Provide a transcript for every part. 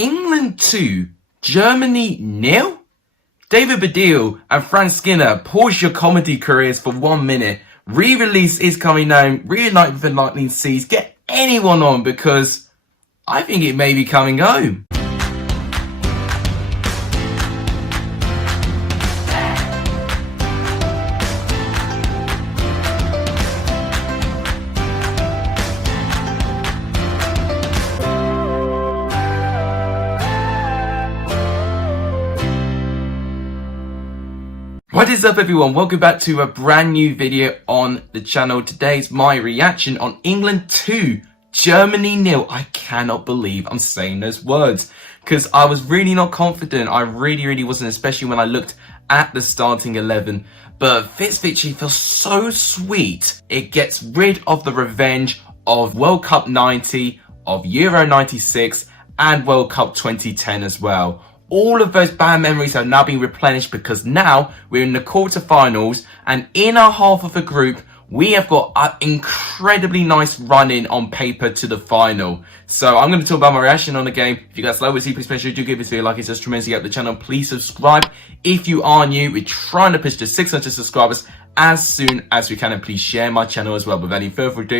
England 2, Germany 0? David Baddiel and Frank Skinner, pause your comedy careers for 1 minute. Re-release is coming home. Reunite with the Lightning Seas. Get anyone on because I think it may be coming home. What is up everyone, welcome back to a brand new video on the channel. Today's my reaction on England 2, Germany 0. I cannot believe I'm saying those words because I was really not confident. I really wasn't, especially when I looked at the starting 11. But this victory feels so sweet. It gets rid of the revenge of World Cup 90, of Euro 96 and World Cup 2010 as well. All of those bad memories have now been replenished because now we're in the quarterfinals and in our half of the group, we have got an incredibly nice run-in on paper to the final. So I'm going to talk about my reaction on the game. If you guys like what you see, please make sure you do give this video a like. It does tremendously help the channel. Please subscribe if you are new. We're trying to push to 600 subscribers as soon as we can, and please share my channel as well. Without any further ado,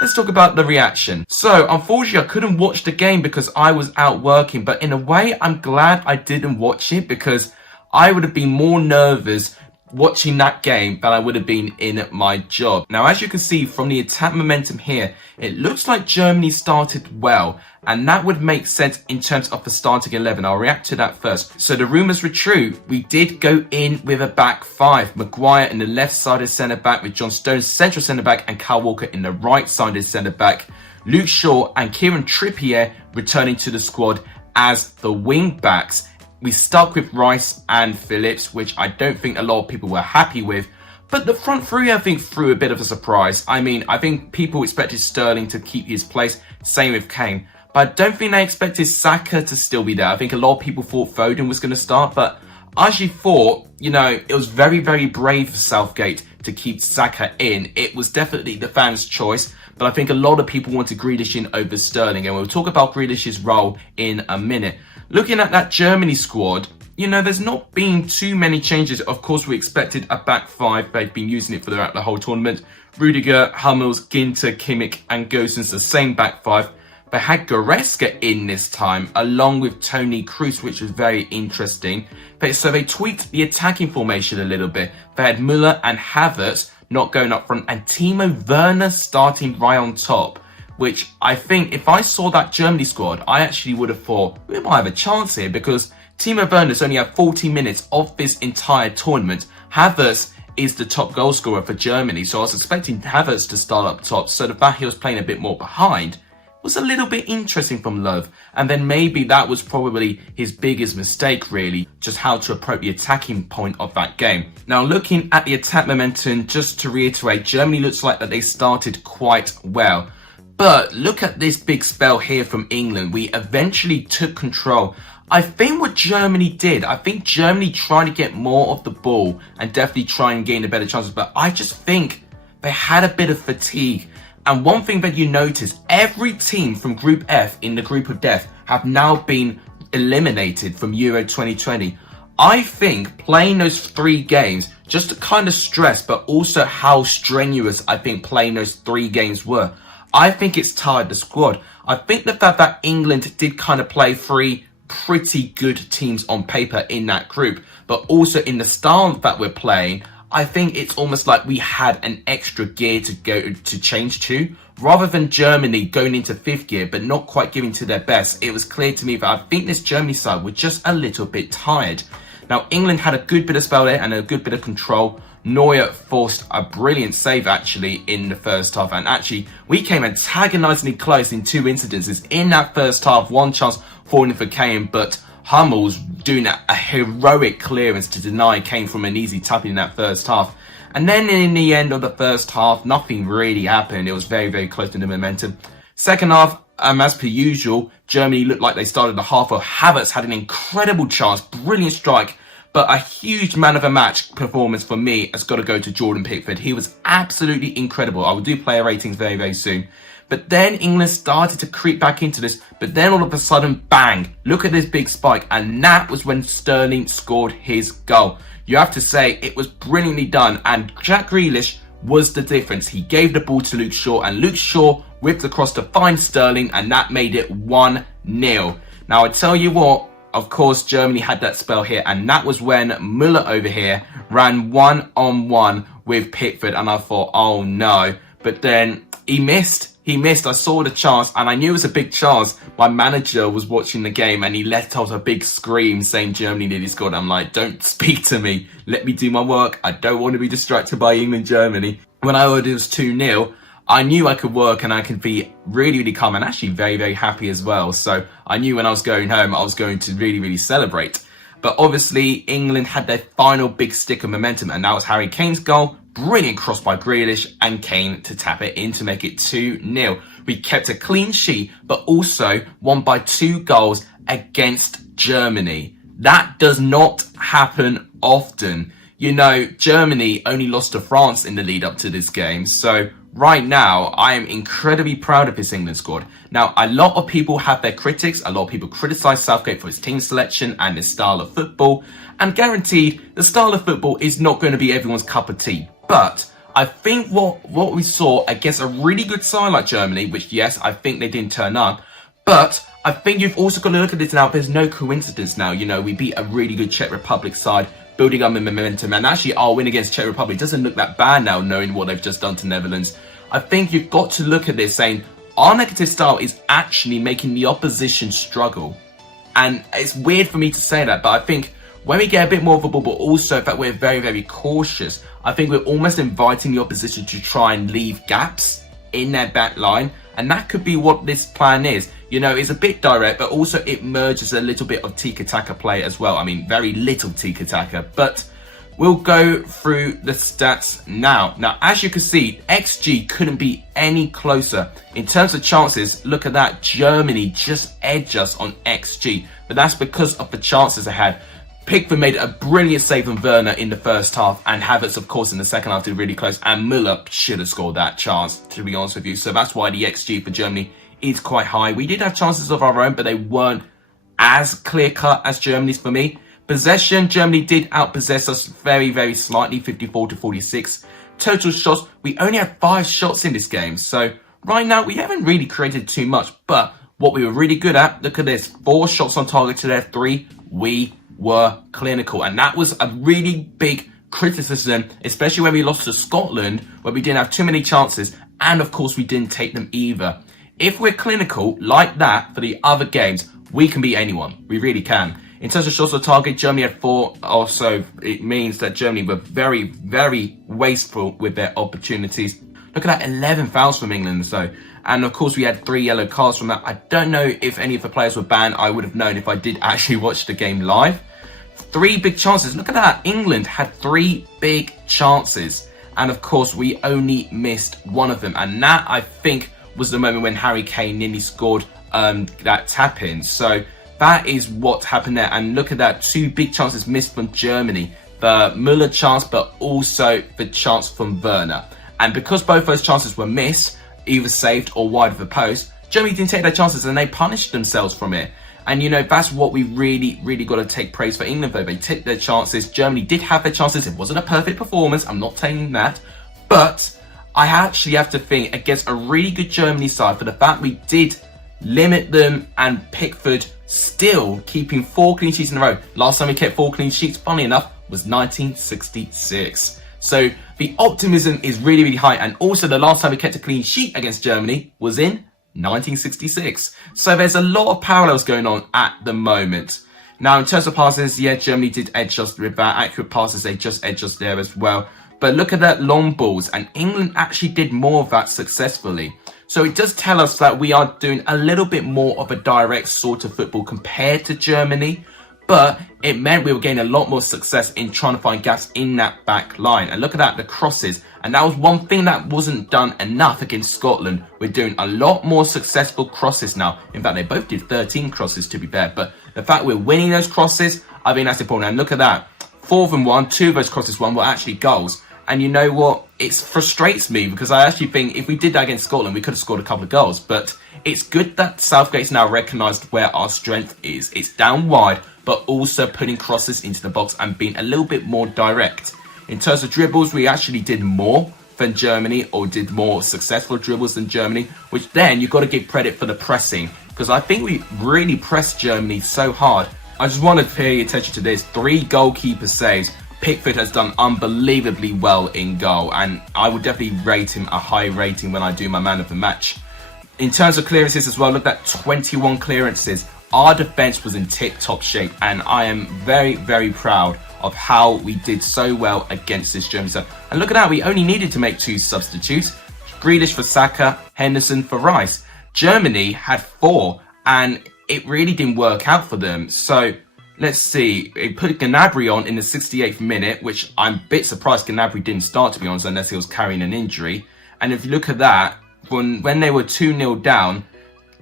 let's talk about the reaction. So, unfortunately, I couldn't watch the game because I was out working. But in a way, I'm glad I didn't watch it because I would have been more nervous watching that game than I would have been in my job. Now, as you can see from the attack momentum here, it looks like Germany started well. And that would make sense in terms of the starting 11. I'll react to that first. So the rumours were true. We did go in with a back five. Maguire in the left-sided centre-back with John Stones central centre-back and Kyle Walker in the right-sided centre-back. Luke Shaw and Kieran Trippier returning to the squad as the wing-backs. We stuck with Rice and Phillips, which I don't think a lot of people were happy with. But the front three, I think, threw a bit of a surprise. I mean, I think people expected Sterling to keep his place. Same with Kane. But I don't think they expected Saka to still be there. I think a lot of people thought Foden was going to start. But I actually thought, you know, it was very brave for Southgate to keep Saka in. It was definitely the fans' choice. But I think a lot of people wanted Grealish in over Sterling. And we'll talk about Grealish's role in a minute. Looking at that Germany squad, you know, there's not been too many changes. Of course, we expected a back five. They've been using it throughout the whole tournament. Rudiger, Hummels, Ginter, Kimmich and Gosens, the same back five. They had Goretzka in this time, along with Toni Kroos, which was very interesting. So they tweaked the attacking formation a little bit. They had Müller and Havertz not going up front, and Timo Werner starting right on top. Which I think, if I saw that Germany squad, I actually would have thought, we might have a chance here, because Timo Werner's only had 40 minutes of this entire tournament. Havertz is the top goal scorer for Germany, so I was expecting Havertz to start up top. So the fact he was playing a bit more behind was a little bit interesting from Love. And then maybe that was probably his biggest mistake, really, just how to approach the attacking point of that game. Now, looking at the attack momentum, just to reiterate, Germany looks like that they started quite well. But look at this big spell here from England. We eventually took control. I think what Germany did, I think Germany tried to get more of the ball and definitely try and gain a better chances. But I just think they had a bit of fatigue. And one thing that you notice, every team from Group F in the Group of Death have now been eliminated from Euro 2020. I think playing those 3 games, just to kind of stress, but also how strenuous I think playing those 3 games were. I think it's tired the squad. I think the fact that England did kind of play 3 pretty good teams on paper in that group, but also in the style that we're playing, I think it's almost like we had an extra gear to go to change to. Rather than Germany going into 5th gear, but not quite giving to their best, it was clear to me that I think this Germany side were just a little bit tired. Now, England had a good bit of spell there and a good bit of control. Neuer forced a brilliant save actually in the first half, and actually we came antagonisingly close in 2 incidences in that first half. One chance falling for Kane, but Hummels doing a heroic clearance to deny Kane from an easy tap in that first half. And then in the end of the first half, nothing really happened. It was very close to the momentum. Second half, as per usual, Germany looked like they started the half. Havertz had an incredible chance, brilliant strike. But a huge man of a match performance for me has got to go to Jordan Pickford. He was absolutely incredible. I will do player ratings very soon. But then England started to creep back into this. But then all of a sudden, bang, look at this big spike. And that was when Sterling scored his goal. You have to say it was brilliantly done. And Jack Grealish was the difference. He gave the ball to Luke Shaw, and Luke Shaw whipped across to find Sterling, and that made it 1-0. Now, I tell you what, of course, Germany had that spell here, and that was when Müller over here ran one-on-one with Pickford, and I thought, oh no. But then he missed. I saw the chance, and I knew it was a big chance. My manager was watching the game, and he let out a big scream saying Germany nearly scored. I'm like, don't speak to me. Let me do my work. I don't want to be distracted by England, Germany. When I heard it was 2-0, I knew I could work and I could be really, really calm and actually very, very happy as well. So I knew when I was going home, I was going to really, really celebrate. But obviously, England had their final big stick of momentum, and that was Harry Kane's goal. Brilliant cross by Grealish, and Kane to tap it in to make it 2-0. We kept a clean sheet, but also won by 2 goals against Germany. That does not happen often. You know, Germany only lost to France in the lead up to this game. So right now, I am incredibly proud of this England squad. Now, a lot of people have their critics. A lot of people criticize Southgate for his team selection and his style of football. And guaranteed, the style of football is not going to be everyone's cup of tea. But I think what we saw against a really good side like Germany, which, yes, I think they didn't turn up. But I think you've also got to look at this now. There's no coincidence now. You know, we beat a really good Czech Republic side, building up momentum. And actually, our win against Czech Republic doesn't look that bad now, knowing what they've just done to Netherlands. I think you've got to look at this saying, our negative style is actually making the opposition struggle. And it's weird for me to say that, but I think when we get a bit more of a ball, but also that we're very, very cautious, I think we're almost inviting the opposition to try and leave gaps in their back line. And that could be what this plan is. You know, it's a bit direct, but also it merges a little bit of tiki-taka play as well. I mean, very little tiki-taka, but we'll go through the stats now. Now, as you can see, XG couldn't be any closer. In terms of chances, look at that. Germany just edged us on XG, but that's because of the chances they had. Pickford made a brilliant save on Werner in the first half, and Havertz, of course, in the second half did really close, and Müller should have scored that chance, to be honest with you. So that's why the XG for Germany is quite high. We did have chances of our own, but they weren't as clear-cut as Germany's for me. Possession, Germany did outpossess us very, very slightly, 54-46. Total shots, we only had 5 shots in this game. So right now, we haven't really created too much, but what we were really good at, look at this, 4 shots on target to their 3, we were clinical. And that was a really big criticism, especially when we lost to Scotland, where we didn't have too many chances, and of course we didn't take them either. If we're clinical like that for the other games, we can beat anyone. We really can. In terms of shots on target, Germany had 4. Also, it means that Germany were very, very wasteful with their opportunities. Look at that, 11 fouls from England, so. And of course, we had 3 yellow cards from that. I don't know if any of the players were banned. I would have known if I did actually watch the game live. 3 big chances. Look at that. England had 3 big chances. And of course, we only missed 1 of them. And that, I think, was the moment when Harry Kane nearly scored that tap-in. So that is what happened there. And look at that. 2 big chances missed from Germany. The Müller chance, but also the chance from Werner. And because both those chances were missed, either saved or wide of the post, Germany didn't take their chances and they punished themselves from it. And, you know, that's what we really, really got to take praise for England, though. They took their chances. Germany did have their chances. It wasn't a perfect performance. I'm not saying that. But I actually have to think, against a really good Germany side, for the fact we did limit them, and Pickford still keeping 4 clean sheets in a row. Last time we kept 4 clean sheets, funny enough, was 1966. So the optimism is really, really high. And also the last time we kept a clean sheet against Germany was in 1966. So there's a lot of parallels going on at the moment. Now, in terms of passes, yeah, Germany did edge us with that. Accurate passes, they just edged us there as well. But look at that long balls, and England actually did more of that successfully. So it does tell us that we are doing a little bit more of a direct sort of football compared to Germany. But it meant we were getting a lot more success in trying to find gaps in that back line. And look at that, the crosses. And that was one thing that wasn't done enough against Scotland. We're doing a lot more successful crosses now. In fact, they both did 13 crosses, to be fair. But the fact we're winning those crosses, I think that's important. And look at that. 4 of them won. 2 of those crosses won were actually goals. And you know what? it frustrates me because I actually think if we did that against Scotland, we could have scored a couple of goals. But it's good that Southgate's now recognised where our strength is. It's down wide, but also putting crosses into the box and being a little bit more direct. In terms of dribbles, we actually did more than Germany, or did more successful dribbles than Germany, which then you've got to give credit for the pressing, because I think we really pressed Germany so hard. I just want to pay attention to this. 3 goalkeeper saves. Pickford has done unbelievably well in goal, and I would definitely rate him a high rating when I do my man of the match. In terms of clearances as well, look at 21 clearances. Our defence was in tip-top shape, and I am very, very proud of how we did so well against this Germany side. And look at that, we only needed to make 2 substitutes. Grealish for Saka, Henderson for Rice. Germany had 4, and it really didn't work out for them. So let's see, it put Gnabry on in the 68th minute, which I'm a bit surprised Gnabry didn't start, to be honest, unless he was carrying an injury. And if you look at that, when they were 2-0 down,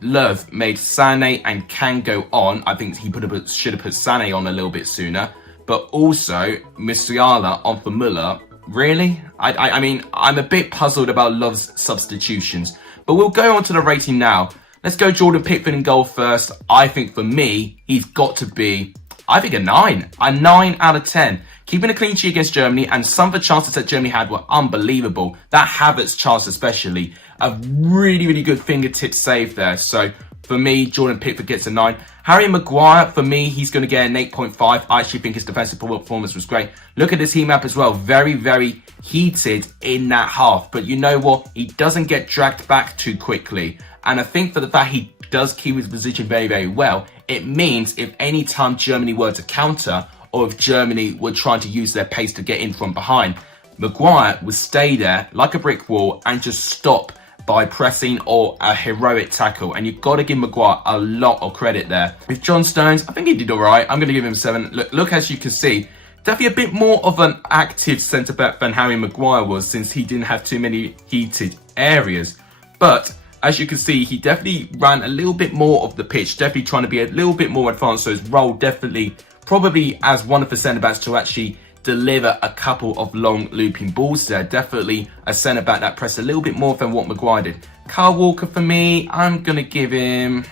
Love made Sané and Kane go on. I think he should have put Sané on a little bit sooner. But also, Musiala on for Müller. Really? I mean, I'm a bit puzzled about Love's substitutions. But we'll go on to the rating now. Let's go Jordan Pickford in goal first. I think for me, he's got to be, I think, a 9. A 9 out of 10. Keeping a clean sheet against Germany, and some of the chances that Germany had were unbelievable. That Havertz chance especially. A really, really good fingertip save there. So for me, Jordan Pickford gets a 9. Harry Maguire, for me, he's going to get an 8.5. I actually think his defensive performance was great. Look at his heat map as well. Very, very heated in that half. But you know what? He doesn't get dragged back too quickly. And I think for the fact he does keep his position very, very well, it means if any time Germany were to counter, or if Germany were trying to use their pace to get in from behind, Maguire would stay there like a brick wall and just stop by pressing or a heroic tackle. And you've got to give Maguire a lot of credit there. With John Stones, I think he did all right. I'm going to give him 7. Look, as you can see, definitely a bit more of an active centre-back than Harry Maguire was, since he didn't have too many heated areas. But as you can see, he definitely ran a little bit more of the pitch, definitely trying to be a little bit more advanced. So his role definitely, probably as one of the centre-backs to actually deliver a couple of long looping balls there. Definitely a centre-back that pressed a little bit more than what Maguire did. Kyle Walker, for me, I'm going to give him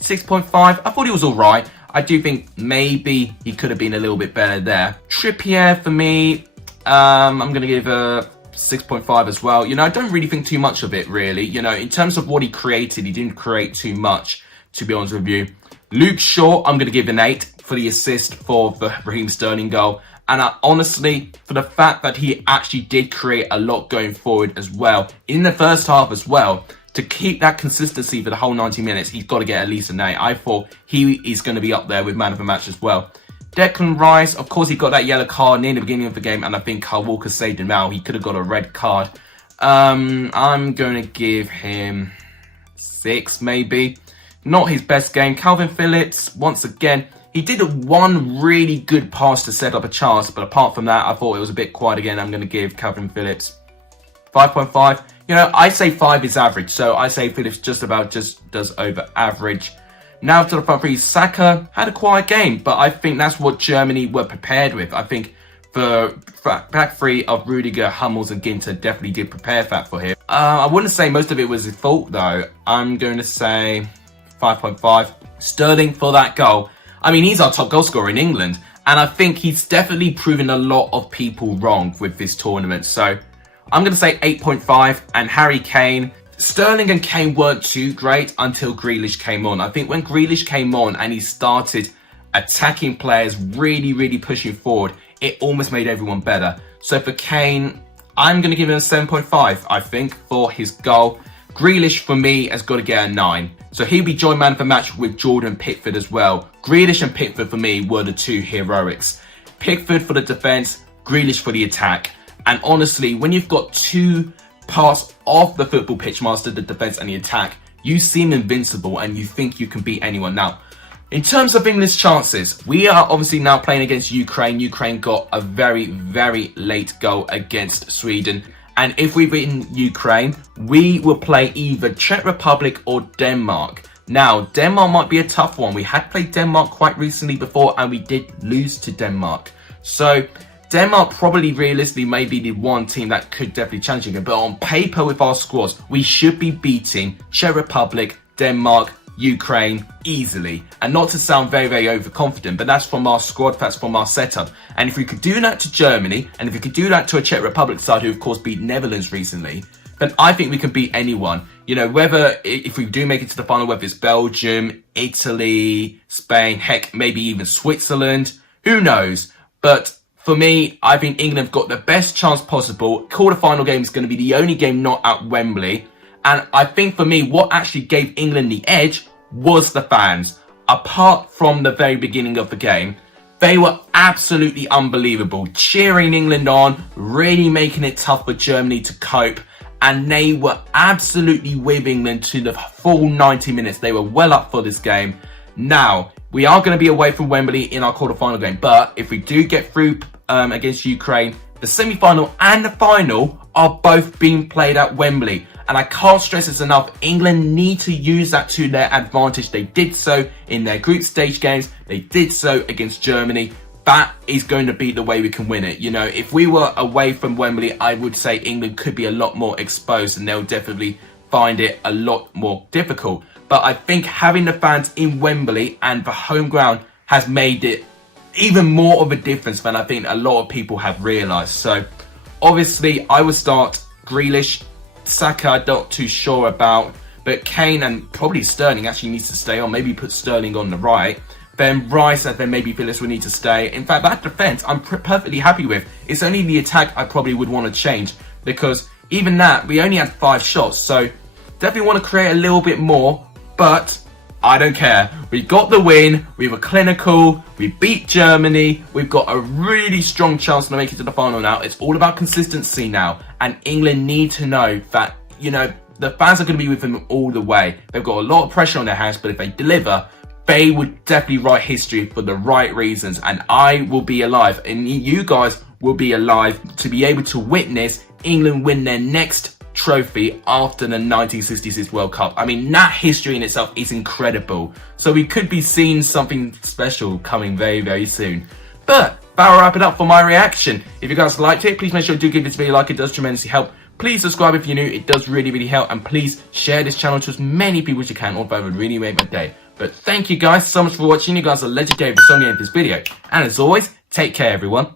6.5. I thought he was all right. I do think maybe he could have been a little bit better there. Trippier, for me, I'm going to give a 6.5 as well. You know, I don't really think too much of it, really. You know, in terms of what he created, he didn't create too much, to be honest with you. Luke Shaw, I'm going to give an 8 for the assist for the Raheem Sterling goal. And honestly, for the fact that he actually did create a lot going forward as well, in the first half as well, to keep that consistency for the whole 90 minutes, he's got to get at least an 8. I thought he is going to be up there with man of the match as well. Declan Rice, of course, he got that yellow card near the beginning of the game, and I think Kyle Walker saved him out. He could have got a red card. I'm going to give him 6, maybe. Not his best game. Calvin Phillips, once again, he did one really good pass to set up a chance, but apart from that, I thought it was a bit quiet again. I'm going to give Calvin Phillips 5.5. You know, I say 5 is average, so I say Phillips just does over average. Now to the front three. Saka had a quiet game, but I think that's what Germany were prepared with. I think the back three of Rudiger, Hummels and Ginter definitely did prepare that for him. I wouldn't say most of it was his fault, though. I'm going to say 5.5. Sterling for that goal. I mean, he's our top goal scorer in England, and I think he's definitely proven a lot of people wrong with this tournament. So I'm going to say 8.5. And Harry Kane, Sterling and Kane weren't too great until Grealish came on. I think when Grealish came on and he started attacking players, really, really pushing forward, it almost made everyone better. So for Kane, I'm going to give him a 7.5, I think, for his goal. Grealish, for me, has got to get a 9. So he'll be joint man of the match with Jordan Pickford as well. Grealish and Pickford, for me, were the two heroics. Pickford for the defence, Grealish for the attack. And honestly, when you've got two parts of the football pitch master, the defence and the attack, you seem invincible and you think you can beat anyone. Now, in terms of England's chances, we are obviously now playing against Ukraine. Ukraine got a very, very late goal against Sweden. And if we win Ukraine, we will play either Czech Republic or Denmark. Now, Denmark might be a tough one. We had played Denmark quite recently before and we did lose to Denmark. So Denmark probably realistically may be the one team that could definitely challenge England. But on paper with our squads, we should be beating Czech Republic, Denmark, Ukraine easily. And not to sound very, very overconfident, but that's from our squad, that's from our setup. And if we could do that to Germany, and if we could do that to a Czech Republic side who of course beat Netherlands recently, then I think we can beat anyone. You know, whether, if we do make it to the final, whether it's Belgium, Italy, Spain, heck, maybe even Switzerland, who knows? But for me, I think England have got the best chance possible. Quarter-final game is going to be the only game not at Wembley. And I think for me, what actually gave England the edge was the fans. Apart from the very beginning of the game, they were absolutely unbelievable. Cheering England on, really making it tough for Germany to cope. And they were absolutely with England to the full 90 minutes. They were well up for this game. Now, we are going to be away from Wembley in our quarter-final game. But if we do get through against Ukraine, the semi-final and the final are both being played at Wembley. And I can't stress this enough, England need to use that to their advantage. They did so in their group stage games. They did so against Germany. That is going to be the way we can win it. You know, if we were away from Wembley, I would say England could be a lot more exposed and they'll definitely find it a lot more difficult. But I think having the fans in Wembley and the home ground has made it even more of a difference than I think a lot of people have realised. So, obviously, I would start Grealish. Saka, not too sure about, but Kane and probably Sterling actually needs to stay on. Maybe put Sterling on the right. Then Rice and then maybe Phillips will need to stay. In fact, that defence I'm perfectly happy with. It's only the attack I probably would want to change, because even that, we only had 5 shots. So definitely want to create a little bit more, but I don't care. We got the win. We were clinical. We beat Germany. We've got a really strong chance to make it to the final now. It's all about consistency now. And England need to know that, you know, the fans are going to be with them all the way. They've got a lot of pressure on their hands, but if they deliver, they would definitely write history for the right reasons. And I will be alive, and you guys will be alive to be able to witness England win their next trophy after the 1966 World Cup. I mean, that history in itself is incredible. So we could be seeing something special coming very, very soon. But that'll wrap it up for my reaction. If you guys liked it, please make sure to give this video a like. It does tremendously help. Please subscribe if you're new. It does really, really help. And please share this channel to as many people as you can. Although it would really make my day. But thank you guys so much for watching. You guys are legendary for Sony in this video. And as always, take care, everyone.